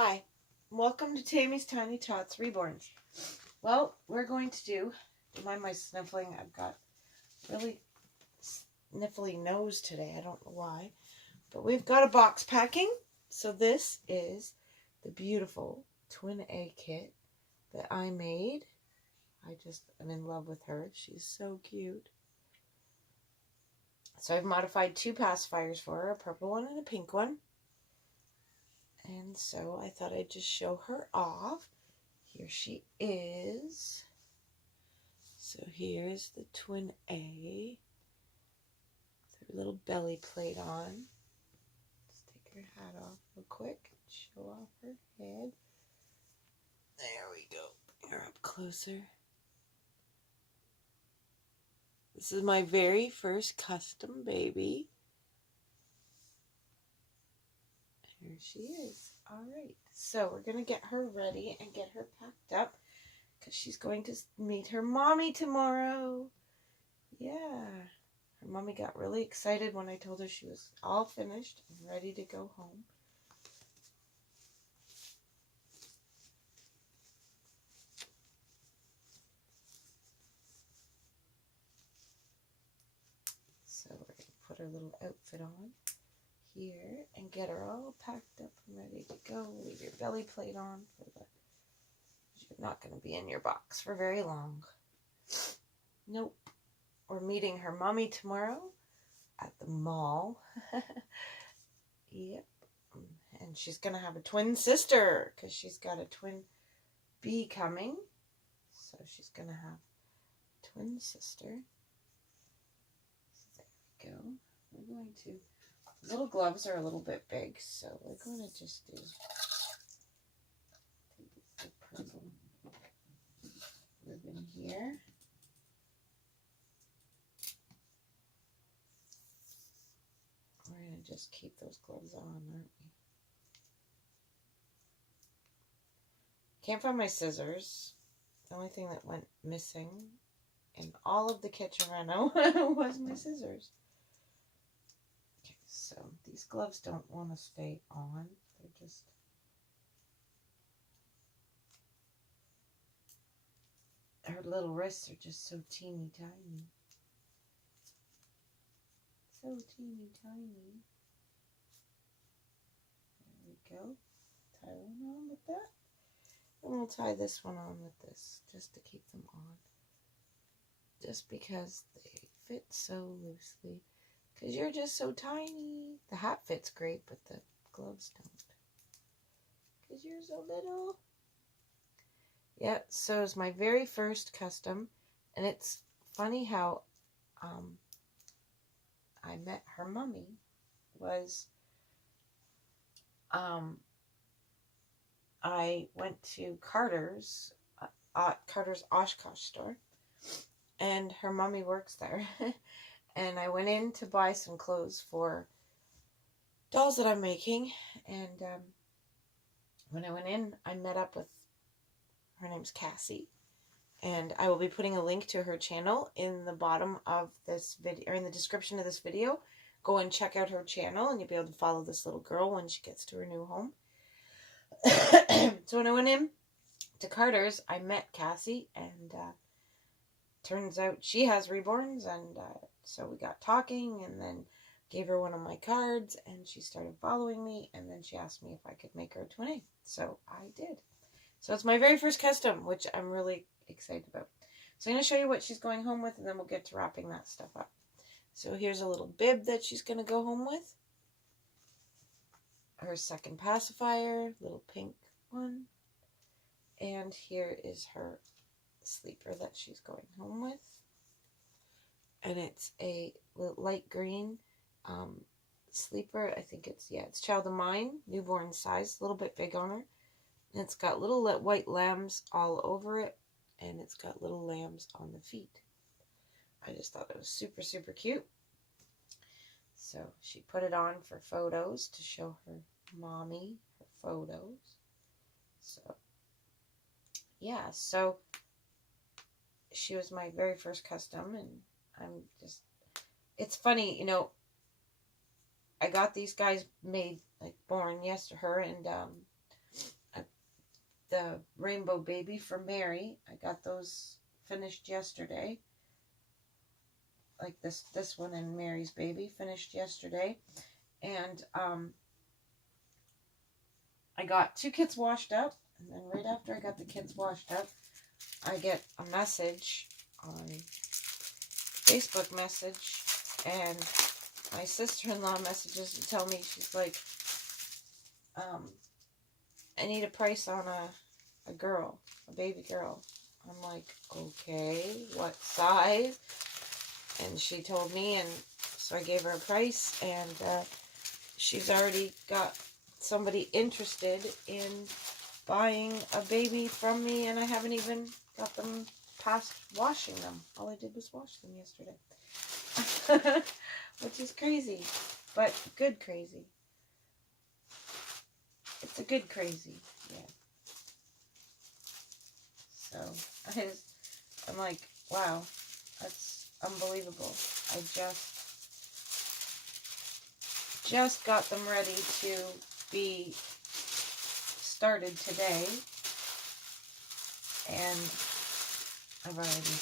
Hi, welcome to Tammy's Tiny Tots Reborns. Well, we're going to do, don't mind my sniffling, I've got really sniffly nose today, I don't know why. But we've got a box packing. So this is the beautiful twin egg kit that I made. I just am in love with her. She's so cute. So I've modified two pacifiers for her, a purple one and a pink one. And so I thought I'd just show her off. Here she is. So here's the twin A. With her little belly plate on. Let's take her hat off real quick and show off her head. There we go. Bring her up closer. This is my very first custom baby. Here she is. All right, so we're going to get her ready and get her packed up because she's going to meet her mommy tomorrow. Yeah, her mommy got really excited when I told her she was all finished and ready to go home. So we're going to put her little outfit on here and get her all packed up and ready to go. Leave your belly plate on for the, you're not going to be in your box for very long. Nope. We're meeting her mommy tomorrow at the mall. Yep. And she's going to have a twin sister because she's got a twin B coming. So she's going to have a twin sister. So there we go. We're going to, the little gloves are a little bit big, so we're going to just do, I think it's the purple ribbon here. We're going to just keep those gloves on, aren't we? Can't find my scissors. The only thing that went missing in all of the kitchen reno was my scissors. Okay, so these gloves don't want to stay on. They're just... her little wrists are just so teeny tiny. So teeny tiny. There we go. Tie one on with that. And we'll tie this one on with this, just to keep them on. Just because they fit so loosely. Because you're just so tiny. The hat fits great, but the gloves don't. Because you're so little. Yeah, so it's my very first custom. And it's funny how I met her mommy was... I went to Carter's Oshkosh store, and her mommy works there. And I went in to buy some clothes for dolls that I'm making. And when I went in, I met up with, her name's Cassie. And I will be putting a link to her channel in the bottom of this video, or in the description of this video. Go and check out her channel, and you'll be able to follow this little girl when she gets to her new home. So when I went in to Carter's, I met Cassie, and turns out she has Reborns, and so we got talking, and then gave her one of my cards, and she started following me, and then she asked me if I could make her a twin A. So I did. So it's my very first custom, which I'm really excited about. So I'm going to show you what she's going home with, and then we'll get to wrapping that stuff up. So here's a little bib that she's going to go home with. Her second pacifier, little pink one. And here is her sleeper that she's going home with. And it's a light green sleeper. I think it's, yeah, it's Child of Mine, newborn size, a little bit big on her. And it's got little white lambs all over it. And it's got little lambs on the feet. I just thought it was super, super cute. So she put it on for photos to show her mommy her photos. So yeah, so she was my very first custom, and I'm just, it's funny, you know, I got these guys made, like, born yesterday, her and the rainbow baby for Mary. I got those finished yesterday. Like this one and Mary's baby finished yesterday. And I got 2 kits washed up. And then right after I got the kits washed up, I get a message on Facebook message, and my sister-in-law messages to tell me, she's like, I need a price on a girl, a baby girl. I'm like, okay, what size? And she told me, and so I gave her a price, and she's already got somebody interested in buying a baby from me, and I haven't even got them past washing them. All I did was wash them yesterday. Which is crazy, but good crazy. It's a good crazy, yeah. So, I'm like, wow, that's unbelievable. I just got them ready to be started today, and I've already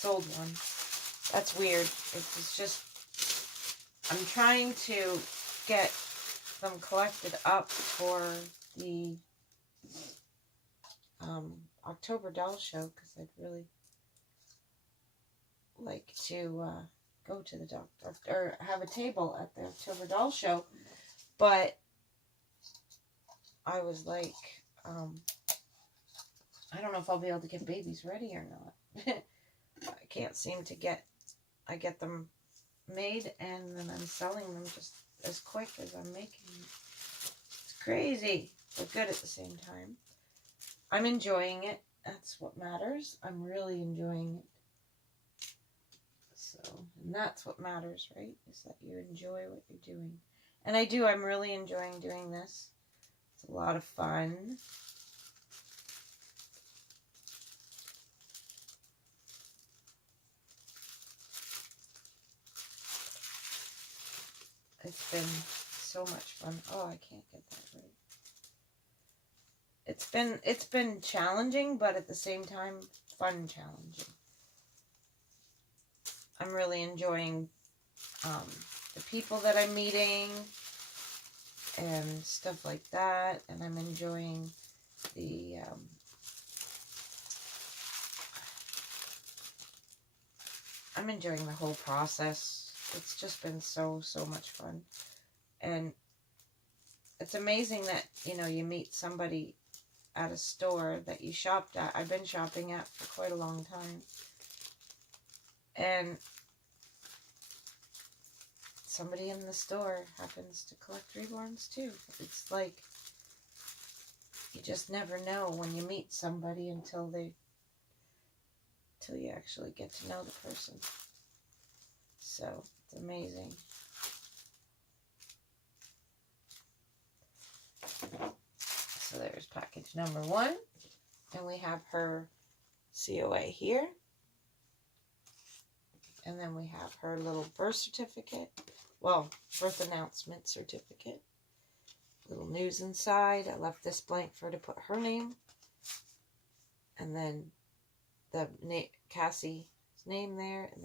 sold one. That's weird. It's just, I'm trying to get them collected up for the October doll show, because I'd really like to go to the doctor or have a table at the October doll show. But I was like, I don't know if I'll be able to get babies ready or not. I can't seem to I get them made, and then I'm selling them just as quick as I'm making them. It's crazy, but good at the same time. I'm enjoying it. That's what matters. I'm really enjoying it. So, and that's what matters, right? Is that you enjoy what you're doing. And I do. I'm really enjoying doing this. It's a lot of fun. It's been so much fun. Oh, I can't get that right. It's been challenging, but at the same time, fun challenging. I'm really enjoying the people that I'm meeting and stuff like that, and I'm enjoying the whole process. It's just been so much fun. And it's amazing that, you know, you meet somebody at a store that you shopped at. I've been shopping at for quite a long time. And somebody in the store happens to collect Reborns too. It's like, you just never know when you meet somebody until you actually get to know the person. So, it's amazing. So there's package number 1. And we have her COA here. And then we have her little birth certificate. Well, birth announcement certificate. Little news inside. I left this blank for her to put her name. And then Cassie's name there. And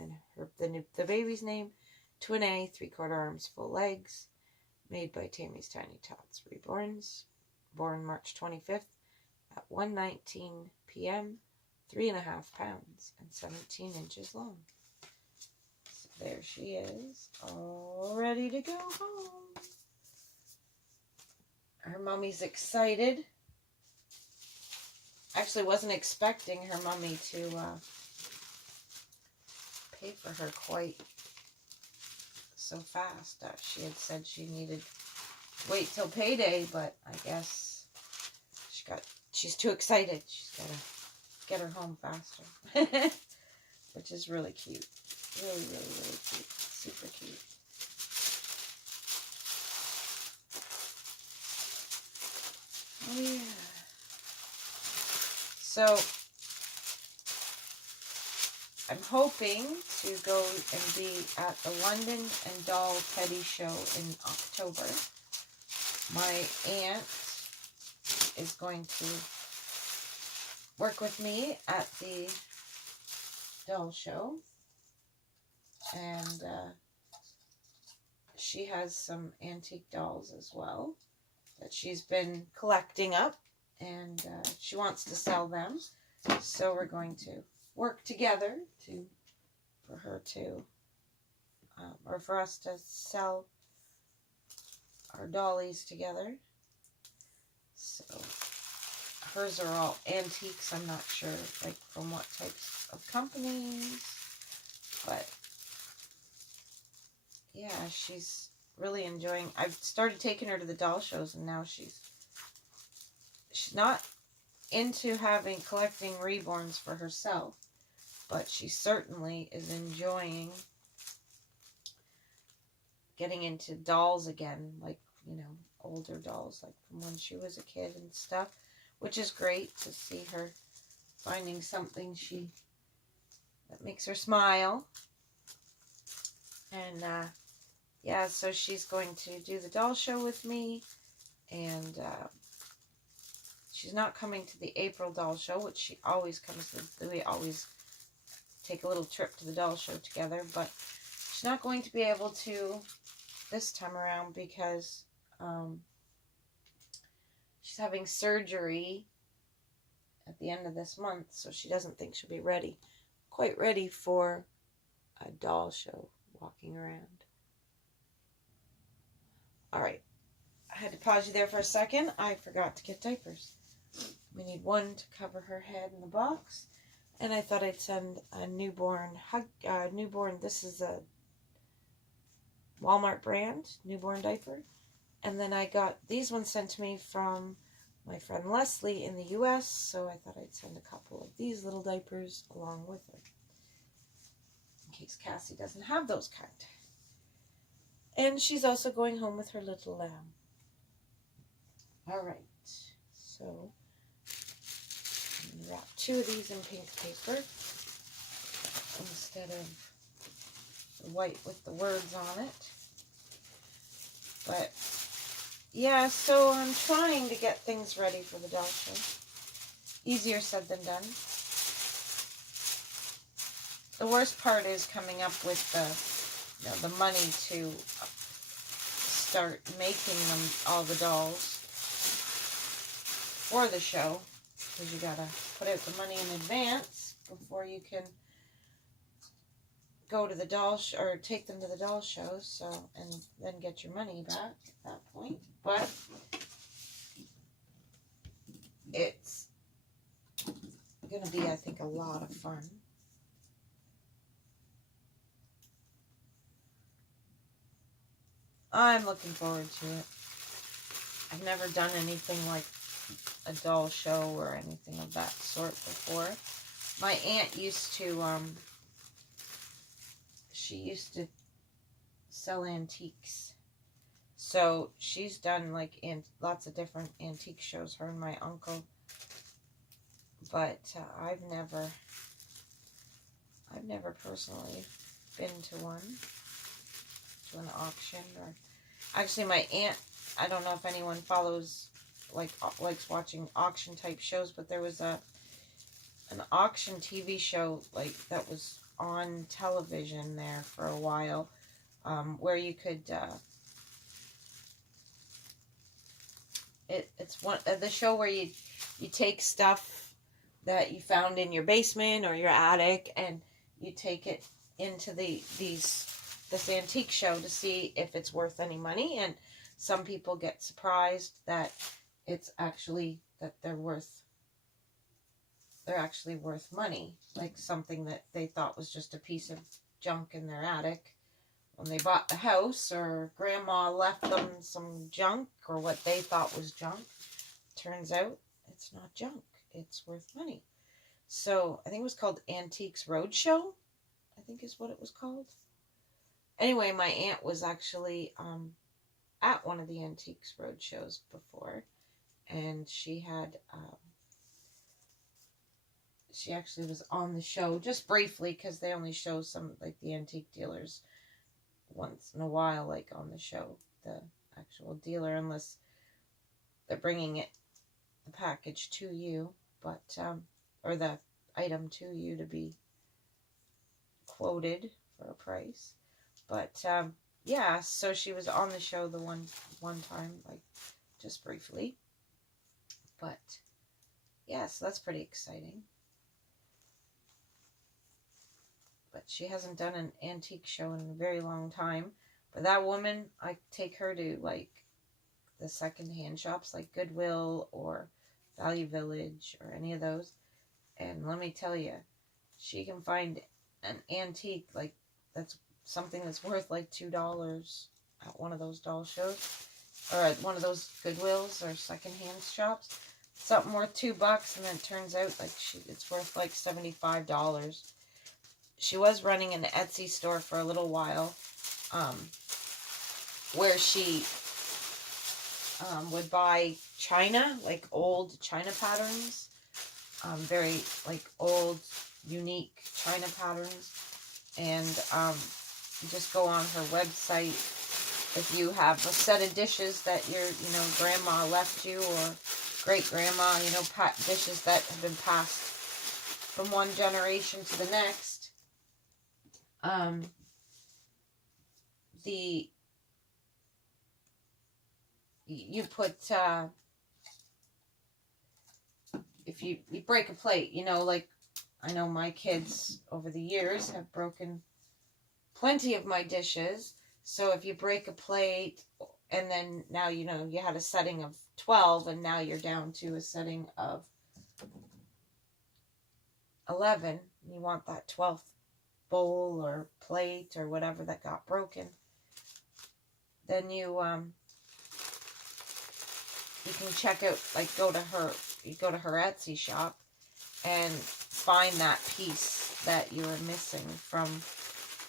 then the baby's name. Twin A, 3/4 arms, full legs. Made by Tammy's Tiny Tots Reborns. Born March 25th at 1:19 p.m. 3.5 pounds and 17 inches long. So there she is, all ready to go home. Her mommy's excited. Actually wasn't expecting her mommy to pay for her quite so fast. She had said she needed to wait till payday, but I guess she's too excited. She's got to get her home faster. Which is really cute. Really cute. Super cute. Oh yeah. So I'm hoping to go and be at the London and Doll Teddy Show in October. My aunt is going to work with me at the doll show. And she has some antique dolls as well that she's been collecting up, and she wants to sell them. So we're going to work together for her to, or for us to sell our dollies together. So hers are all antiques. I'm not sure like from what types of companies, but yeah, she's really enjoying. I've started taking her to the doll shows, and now she's not into collecting Reborns for herself, but she certainly is enjoying getting into dolls again, like, you know, older dolls, like from when she was a kid and stuff, which is great to see her finding something that makes her smile. And yeah, so she's going to do the doll show with me, and she's not coming to the April doll show, which she always comes to. We always take a little trip to the doll show together, but she's not going to be able to this time around because she's having surgery at the end of this month, so she doesn't think she'll be quite ready for a doll show walking around. Alright, I had to pause you there for a second. I forgot to get diapers. We need one to cover her head in the box, and I thought I'd send a newborn, this is a Walmart brand, newborn diaper. And then I got these ones sent to me from my friend Leslie in the US, so I thought I'd send a couple of these little diapers along with her, in case Cassie doesn't have those kind. And she's also going home with her little lamb. Alright, so I'm going to wrap 2 of these in pink paper instead of the white with the words on it. But yeah, so I'm trying to get things ready for the doll show. Easier said than done. The worst part is coming up with the money to start making all the dolls for the show, because you gotta put out the money in advance before you can go to the doll show or take them to the doll show, so, and then get your money back at that point. But it's gonna be, I think, a lot of fun. I'm looking forward to it. I've never done anything like a doll show or anything of that sort before. My aunt used to, she used to sell antiques. So she's done like lots of different antique shows, her and my uncle. But I've never personally been to an auction. Or actually, my aunt, I don't know if anyone follows, likes watching auction type shows, but there was an auction TV show like that was on television there for a while, where you could it's one the show where you take stuff that you found in your basement or your attic, and you take it into this antique show to see if it's worth any money. And some people get surprised that it's actually they're actually worth money, like something that they thought was just a piece of junk in their attic when they bought the house, or grandma left them some junk or what they thought was junk. Turns out it's not junk, it's worth money. So I think it was called Antiques Roadshow, I think is what it was called. Anyway, my aunt was actually at one of the Antiques Roadshows before, and she actually was on the show just briefly, because they only show some, like, the antique dealers once in a while, like, on the show, the actual dealer, unless they're bringing the package to you, but, or the item to you to be quoted for a price. But, yeah, so she was on the show the one time, like, just briefly. But, yeah, so that's pretty exciting. But she hasn't done an antique show in a very long time. But that woman, I take her to, like, the second-hand shops, like Goodwill or Value Village or any of those. And let me tell you, she can find an antique, like, that's something that's worth, like, $2 at one of those doll shows. Or at one of those Goodwills or second-hand shops. Something worth $2, and then it turns out, like, it's worth, like, $75. She was running an Etsy store for a little while, where she would buy china, like old china patterns, very like old, unique china patterns, and you just go on her website. If you have a set of dishes that your, grandma left you, or great-grandma, dishes that have been passed from one generation to the next, you put, if you break a plate, like, I know my kids over the years have broken plenty of my dishes. So if you break a plate, and then now, you had a setting of 12, and now you're down to a setting of 11, you want that 12th bowl or plate or whatever that got broken, then you can check out, like, go to her Etsy shop and find that piece that you were missing from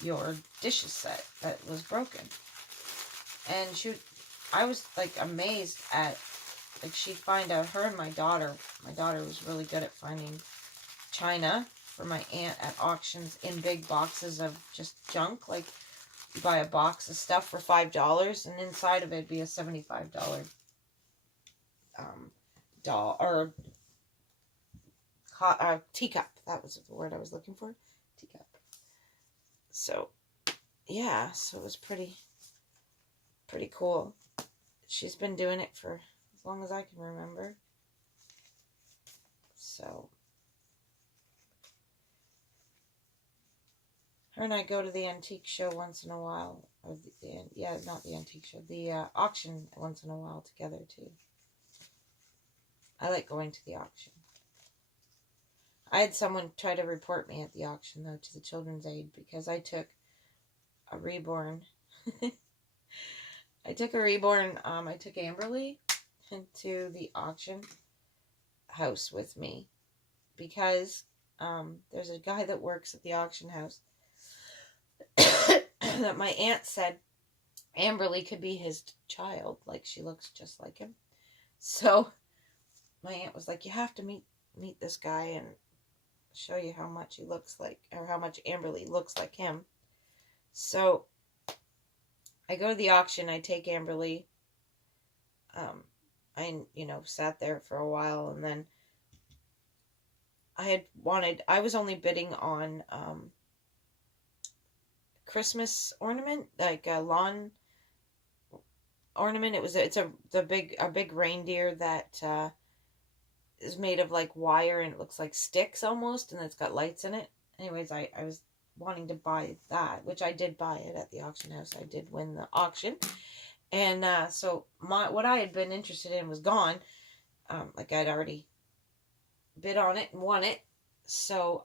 your dishes set that was broken. And I was, like, amazed at, like, she'd find out, her and my daughter was really good at finding china for my aunt at auctions in big boxes of just junk. Like, you buy a box of stuff for $5, and inside of it would be a $75 doll, or teacup. That was the word I was looking for. Teacup. So, yeah, so it was pretty cool. She's been doing it for as long as I can remember. So, her and I go to the antique show once in a while. Or not the antique show. The auction once in a while together, too. I like going to the auction. I had someone try to report me at the auction, though, to the Children's Aid, because I took a Reborn. I took Amberly into the auction house with me, because there's a guy that works at the auction house that my aunt said Amberly could be his child. Like, she looks just like him. So my aunt was like, you have to meet this guy and show you how much he looks like, or how much Amberly looks like him. So I go to the auction. I take Amberly. I sat there for a while, and then I was only bidding on Christmas ornament, like a lawn ornament. It's a big reindeer that is made of, like, wire, and it looks like sticks almost, and it's got lights in it. Anyways, I was wanting to buy that, which I did buy it at the auction house. I did win the auction. And so what I had been interested in was gone. Like, I'd already bid on it and won it. So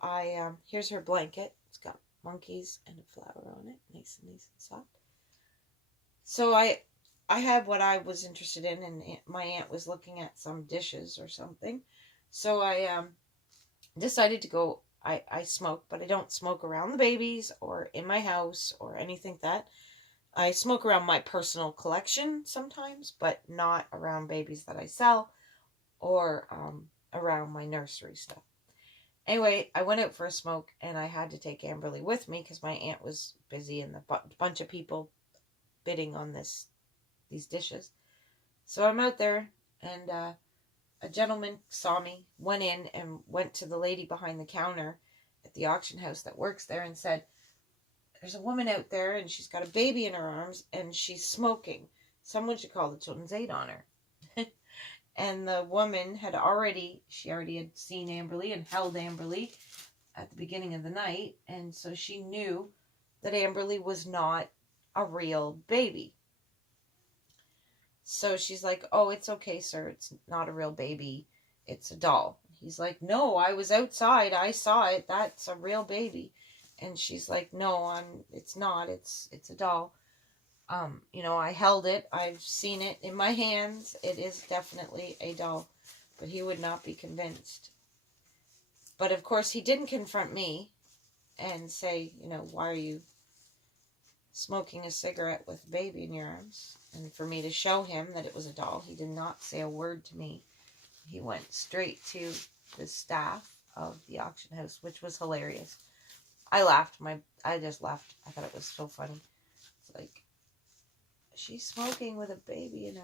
here's her blanket. It's got monkeys and a flower on it. Nice and soft. So I had what I was interested in, and my aunt was looking at some dishes or something. So I decided to go. I smoke, but I don't smoke around the babies or in my house or anything like that. I smoke around my personal collection sometimes, but not around babies that I sell, or around my nursery stuff. Anyway, I went out for a smoke, and I had to take Amberly with me because my aunt was busy, and a bunch of people bidding on these dishes. So I'm out there, and a gentleman saw me, went in and went to the lady behind the counter at the auction house that works there and said, there's a woman out there and she's got a baby in her arms and she's smoking. Someone should call the children's aid on her. And the woman had already had seen Amberly and held Amberly at the beginning of the night. And so she knew that Amberly was not a real baby. So she's like, oh, it's okay, sir. It's not a real baby. It's a doll. He's like, no, I was outside. I saw it. That's a real baby. And she's like, no, it's not. It's a doll. I held it. I've seen it in my hands. It is definitely a doll. But he would not be convinced. But of course, he didn't confront me and say, why are you smoking a cigarette with a baby in your arms? And for me to show him that it was a doll, he did not say a word to me. He went straight to the staff of the auction house, which was hilarious. I laughed. I just laughed. I thought it was so funny. It's like, she's smoking with a baby in her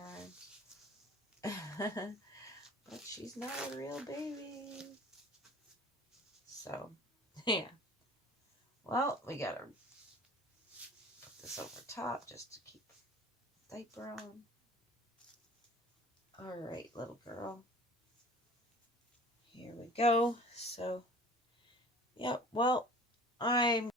arms. But she's not a real baby. So, yeah. Well, we gotta put this over top just to keep the diaper on. Alright, little girl. Here we go. So, yeah, well, I'm